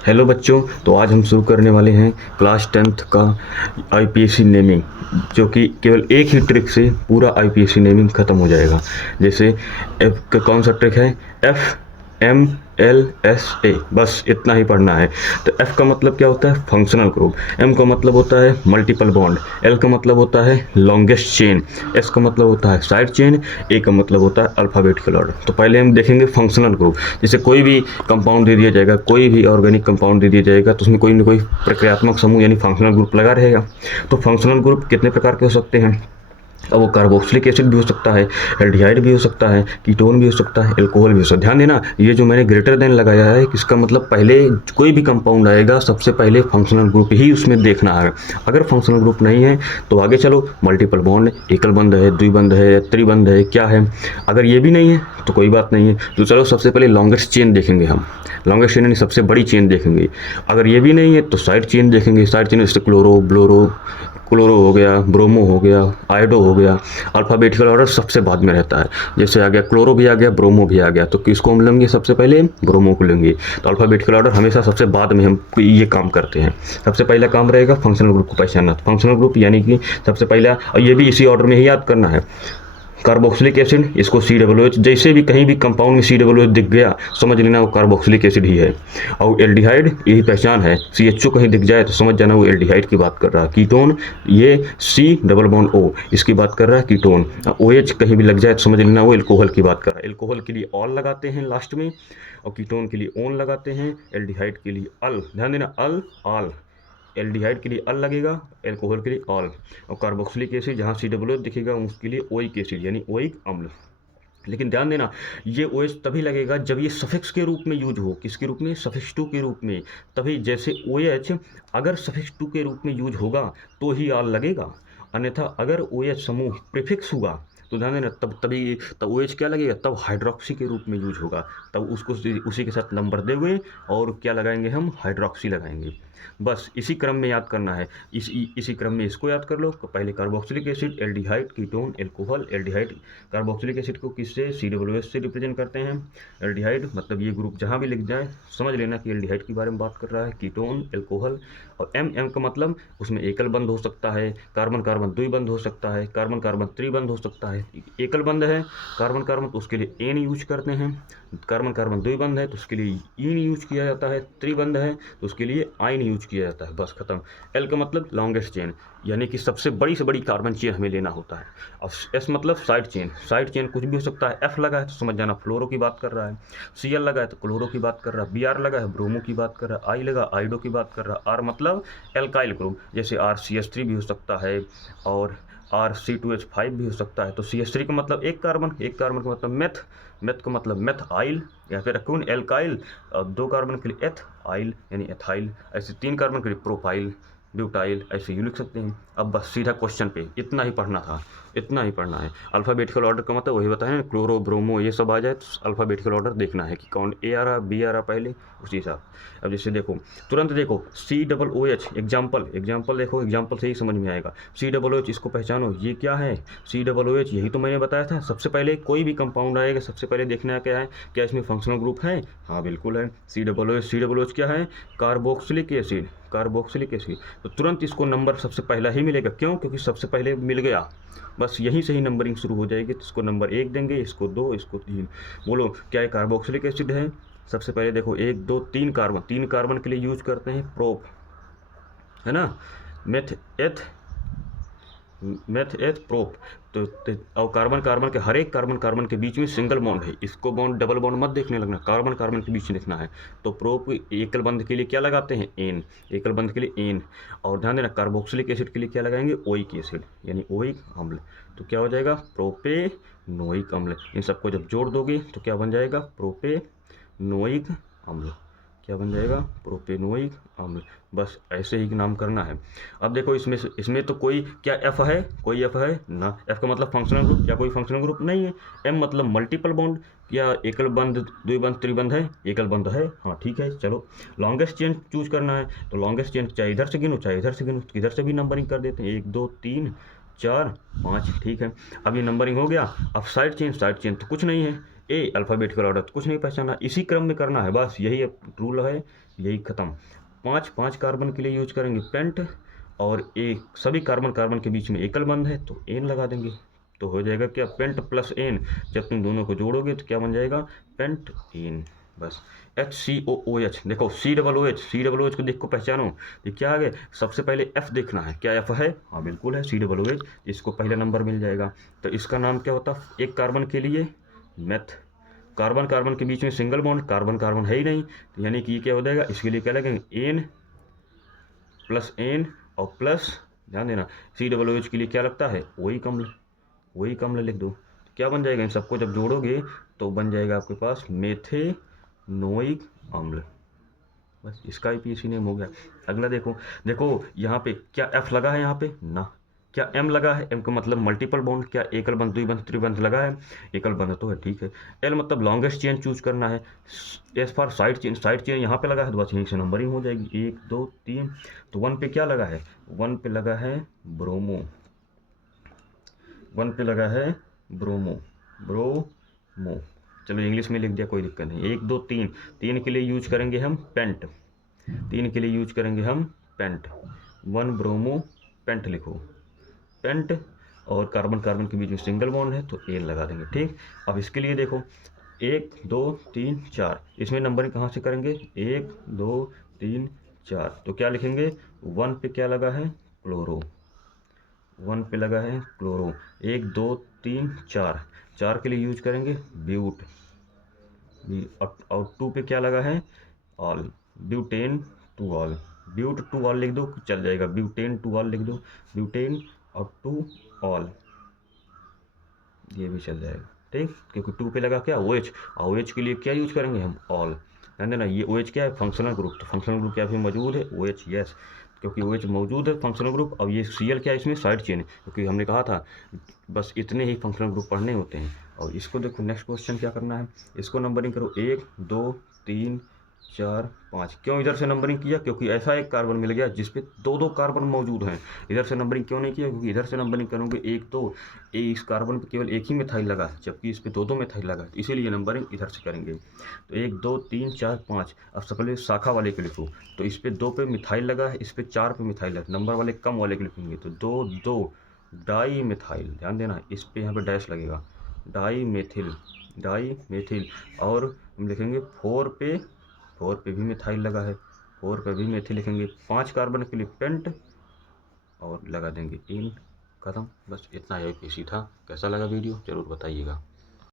Hello बच्चों, तो आज हम शुरू करने वाले हैं क्लास 10th का आईपीएससी नेमिंग, जो कि केवल एक ही ट्रिक से पूरा आईपीएससी नेमिंग ख़त्म हो जाएगा। जैसे एफ का कौन सा ट्रिक है? FMLSA, बस इतना ही पढ़ना है। तो एफ का मतलब क्या होता है? Functional group. एम का मतलब होता है मल्टीपल बॉन्ड। एल का मतलब होता है लॉन्गेस्ट चेन। एस का मतलब होता है साइड चेन। ए का मतलब होता है अल्फ़ाबेटिकल ऑर्डर। तो पहले हम देखेंगे फंक्शनल ग्रुप। जैसे कोई भी कंपाउंड दे दिया जाएगा, कोई भी ऑर्गेनिक कंपाउंड दे दिया जाएगा, तो उसमें कोई ना कोई प्रक्रियात्मक समूह यानी फंक्शनल ग्रुप लगा रहेगा। तो फंक्शनल ग्रुप कितने प्रकार के हो सकते हैं? अब वो कार्बोक्सिलिक एसिड भी हो सकता है, एल्डिहाइड भी हो सकता है, कीटोन भी हो सकता है, एल्कोहल भी हो सकता है। ध्यान देना, ये जो मैंने ग्रेटर देन लगाया है, इसका मतलब पहले कोई भी कंपाउंड आएगा सबसे पहले फंक्शनल ग्रुप ही उसमें देखना है। अगर फंक्शनल ग्रुप नहीं है तो आगे चलो मल्टीपल बॉन्ड, एकल बंध है, द्विबंध है, त्रिबंध है, क्या है। अगर ये भी नहीं है तो कोई बात नहीं है, तो चलो सबसे पहले लॉन्गेस्ट चेन देखेंगे हम। लॉन्गेस्ट चेन यानी सबसे बड़ी चेन देखेंगे। अगर ये भी नहीं है तो साइड चेन देखेंगे। साइड चेन जैसे क्लोरो, ब्लोरो, क्लोरो हो गया, ब्रोमो हो गया, आयोडो हो गया। अल्फ़ाबेटिकल ऑर्डर सबसे बाद में रहता है। जैसे आ गया क्लोरो भी आ गया, ब्रोमो भी आ गया, तो किसको हम लेंगे? सबसे पहले ब्रोमो को लेंगे। तो अल्फ़ाबेटिकल ऑर्डर हमेशा सबसे बाद में हम ये काम करते हैं। सबसे पहला काम रहेगा फंक्शनल ग्रुप को पहचानना। फंक्शनल ग्रुप यानी कि सबसे पहला, और ये भी इसी ऑर्डर में ही याद करना है। कार्बोक्सिलिक एसिड, इसको COOH, जैसे भी कहीं भी कंपाउंड में COOH दिख गया समझ लेना वो कार्बोक्सिलिक एसिड ही है। और एल्डिहाइड, यही पहचान है, CHO कहीं दिख जाए तो समझ जाना वो एल्डिहाइड की बात कर रहा है। कीटोन, ये C+O, इसकी बात कर रहा है कीटोन। OH कहीं भी लग जाए तो समझ लेना वो एल्कोहल की बात कर रहा है। एल्कोहल के लिए ऑल लगाते हैं लास्ट में, और कीटोन के लिए ओन लगाते हैं, एल्डिहाइड के लिए अल। ध्यान देना, अल, आल। एल्डिहाइड के लिए अल लगेगा, एल्कोहल के लिए ऑल। और कार्बोक्सिलिक एसिड जहाँ COOH दिखेगा उसके लिए ओइक एसिड यानी ओइक अम्ल। लेकिन ध्यान देना, ये OH तभी लगेगा जब ये सफिक्स के रूप में यूज हो। किसके रूप में? सफिक्स टू के रूप में। तभी जैसे OH अगर सफिक्स टू के रूप में यूज होगा तो ही आल लगेगा, अन्यथा अगर OH समूह प्रीफिक्स हुआ तो ध्यान देना तब OH क्या लगेगा? तब हाइड्रोक्सी के रूप में यूज होगा। तब उसको उसी के साथ नंबर देंगे और क्या लगाएंगे हम? हाइड्रोक्सी लगाएंगे। बस इसी क्रम में याद करना है। इसी क्रम में इसको याद कर लो। पहले carboxylic acid, aldehyde, ketone, alcohol. Aldehyde, carboxylic acid को किससे? COOH से रिप्रेजेंट करते हैं। एल्डिहाइड मतलब ये ग्रुप जहाँ भी लिख जाए समझ लेना कि एल्डिहाइड के बारे में बात कर रहा है। Ketone, alcohol. और एम का मतलब उसमें एकल बंध हो सकता है, कार्बन कार्बन द्विबंध हो सकता है, कार्बन कार्बन त्रिबंध हो सकता है। एकल बंध है कार्बन कार्बन तो उसके लिए एन यूज करते हैं। कार्बन कार्बन द्विबंध है तो उसके लिए ईन यूज किया जाता है। त्रिबंध है तो उसके लिए आइन यूज किया जाता है। बस खत्म। एल का मतलब लॉन्गेस्ट चेन यानी कि सबसे बड़ी से बड़ी कार्बन चेन हमें लेना होता है। अब एस मतलब साइड चेन। साइड चेन कुछ भी हो सकता है। एफ लगा है तो समझ जाना फ्लोरो की बात कर रहा है। CL लगा है तो क्लोरो की बात कर रहा है। BR लगा है ब्रोमो की बात कर रहा है। आई लगा आइडो की बात कर रहा है। आर मतलब एल्काइल ग्रुप, जैसे RCH3 भी हो सकता है और RC2H5 भी हो सकता है। तो CH3 का मतलब एक कार्बन, एक कार्बन का मतलब मेथ, मेथ का मतलब मेथाइल या फिर रखून एल्काइल, और दो कार्बन के लिए एथाइल यानी एथाइल। ऐसे तीन कार्बन के लिए प्रोपाइल, ब्यूटाइल, ऐसे यूँ लिख सकते हैं। अब बस सीधा क्वेश्चन पे इतना ही पढ़ना था, इतना ही पढ़ना है। अल्फ़ाबेटिकल ऑर्डर का मतलब वही बताया ना, क्लोरो, ब्रोमो ये सब आ जाए तो अल्फ़ाबेटिकल ऑर्डर देखना है कि कौन ए आ रहा, बी आ रहा पहले, उसी हिसाब। अब जैसे देखो, तुरंत देखो COOH, एग्जाम्पल देखो, एग्जाम्पल से ही समझ में आएगा। COOH, इसको पहचानो, ये क्या है? COOH, यही तो मैंने बताया था। सबसे पहले कोई भी कंपाउंड आएगा सबसे पहले देखना है क्या है, क्या इसमें फंक्शनल ग्रुप है? हाँ बिल्कुल है। COOH क्या है? Carboxylic acid, carboxylic acid. तो तुरंत इसको नंबर सबसे पहला ही मिलेगा। क्यों? क्योंकि सबसे पहले मिल गया। बस यहीं से ही नंबरिंग शुरू हो जाएगी। तो इसको नंबर 1 देंगे, इसको 2, इसको 3। बोलो क्या ये कार्बोक्सिलिक एसिड है? सबसे पहले देखो 1 2 3 कार्बन, 3 कार्बन के लिए यूज करते हैं प्रोप, है ना, मेथ एथ, मेथ एथ प्रोप। तो और कार्बन कार्बन के हर एक कार्बन कार्बन के बीच में सिंगल बॉन्ड है। इसको बॉन्ड डबल बॉन्ड मत देखने लगना, कार्बन कार्बन के बीच में देखना है। तो प्रोप एकल बंध के लिए क्या लगाते हैं? एन, एकल बंध के लिए एन। और ध्यान देना कार्बोक्सिलिक एसिड के लिए क्या लगाएंगे? ओइक एसिड यानी ओइक अम्ल। तो क्या हो जाएगा? प्रोपेनोइक अम्ल। इन सबको जब जोड़ दोगे तो क्या बन जाएगा? प्रोपेनोइक अम्ल। क्या बन जाएगा? प्रोपेनोइक अम्ल। बस ऐसे ही नाम करना है। अब देखो इसमें तो कोई क्या एफ है? कोई एफ है ना। एफ का मतलब फंक्शनल ग्रुप, क्या कोई फंक्शनल ग्रुप नहीं है। एम मतलब मल्टीपल बॉन्ड, क्या एकल बंध, द्विबंध, त्रिबंध है? एकल बंध है। हाँ ठीक है, चलो लॉन्गेस्ट चेन चूज करना है। तो लॉन्गेस्ट चेन चाहे इधर से गिनो चाहे इधर से गिनो, इधर से भी नंबरिंग कर देते हैं, 1 2 3 4 5, ठीक है। अब ये नंबरिंग हो गया। अब साइड चेन, साइड चेन तो कुछ नहीं है। ए अल्फ़ाबेटिकल ऑर्डर तो कुछ नहीं पहचाना, इसी क्रम में करना है, बस यही रूल है। यही ख़त्म। 5 कार्बन के लिए यूज करेंगे पेंट, और एक सभी कार्बन कार्बन के बीच में एकल बंध है तो एन लगा देंगे। तो हो जाएगा क्या, पेंट प्लस एन। जब तुम दोनों को जोड़ोगे तो क्या बन जाएगा, पेंट एन। बस HCOOH, देखो COOH को देख को पहचानो, ये क्या आ गया। सबसे पहले F देखना है, क्या F है, हाँ बिल्कुल है COOH, इसको पहला नंबर मिल जाएगा। तो इसका नाम क्या होता है, एक कार्बन के लिए मेथ, कार्बन कार्बन के बीच में सिंगल बॉन्ड, कार्बन कार्बन है ही नहीं, तो यानी कि ये क्या हो जाएगा, इसके लिए क्या लगेंगे एन प्लस एन और प्लस, ध्यान देना COOH के लिए क्या लगता है, वही अम्ल लिख दो। क्या बन जाएगा, इन सबको जब जोड़ोगे तो बन जाएगा आपके पास मेथेनोइक अम्ल। बस इसका IPAC नेम हो गया। अगला देखो, यहाँ पे क्या F लगा है, यहाँ पे ना। क्या M लगा है, M का मतलब मल्टीपल बॉन्ड, क्या एकल बंध द्विबंध त्रिबंध लगा है, एकल बंध तो है, ठीक है। L मतलब लॉन्गेस्ट चेन चूज करना है। एस फॉर साइड चेन यहाँ पे लगा है, तो बस यहीं से नंबरिंग हो जाएगी 1 2 3। तो 1 पे क्या लगा है, 1 पे लगा है ब्रोमो, 1 पे लगा है ब्रोमो। चलो इंग्लिश में लिख दिया, कोई दिक्कत नहीं। 1 2 3, 3 के लिए यूज करेंगे हम पेंट, 3 के लिए यूज करेंगे हम पेंट, 1 ब्रोमो पेंट लिखो, पेंट। और कार्बन कार्बन के बीच में सिंगल बॉन्ड है तो एल लगा देंगे, ठीक। अब इसके लिए देखो 1 2 3 4, इसमें नंबरिंग कहाँ से करेंगे, 1 2 3 4, तो क्या लिखेंगे, 1 पे क्या लगा है, क्लोरो, 1 पे लगा है क्लोरो। 1 2 3 4, 4 के लिए यूज करेंगे ब्यूट, और 2 पे क्या लगा है, ol, butane two ol, but two ol लिख दो, चल जाएगा, ब्यूटेन टू ऑल लिख दो, ब्यूटेन और टू ऑल, ये भी चल जाएगा, ठीक। क्योंकि 2 पे लगा क्या, OH, और OH के लिए क्या यूज करेंगे हम, ऑल। ध्यान देना, ये OH क्या है, फंक्शनल ग्रुप, तो फंक्शनल ग्रुप क्या भी मौजूद है, OH, यस, क्योंकि OH मौजूद है फंक्शनल ग्रुप। अब ये Cl क्या है, इसमें साइड चेन है, क्योंकि हमने कहा था बस इतने ही फंक्शनल ग्रुप पढ़ने होते हैं। और इसको देखो, नेक्स्ट क्वेश्चन क्या करना है, इसको नंबरिंग करो 1 2 3 4 5। क्यों इधर से नंबरिंग किया, क्योंकि ऐसा एक कार्बन मिल गया जिसपे 2 कार्बन मौजूद हैं। इधर से नंबरिंग क्यों नहीं किया, क्योंकि इधर से नंबरिंग करोगे 1 2, इस कार्बन पे केवल एक ही मिथाइल लगा, जबकि इस पे 2 मिथाइल लगा, इसीलिए नंबरिंग इधर से करेंगे। तो 1 2 3 4 5। अब सबसे पहले शाखा वाले के लिखो, तो इस पे 2 पे मिथाइल लगा है, इस पे 4 पे मिथाइल है, नंबर वाले कम वाले के लिखेंगे, तो 2 2 डाई मिथाइल, ध्यान देना इस पे यहाँ पे डैश लगेगा, डाई मेथिल। और हम लिखेंगे 4 पे भी मिथाइल लगा है, 4 पे भी मेथिल लिखेंगे, 5 कार्बन के लिए पेंट और लगा देंगे इन, खत्म। बस इतना IPAC था। कैसा लगा वीडियो जरूर बताइएगा।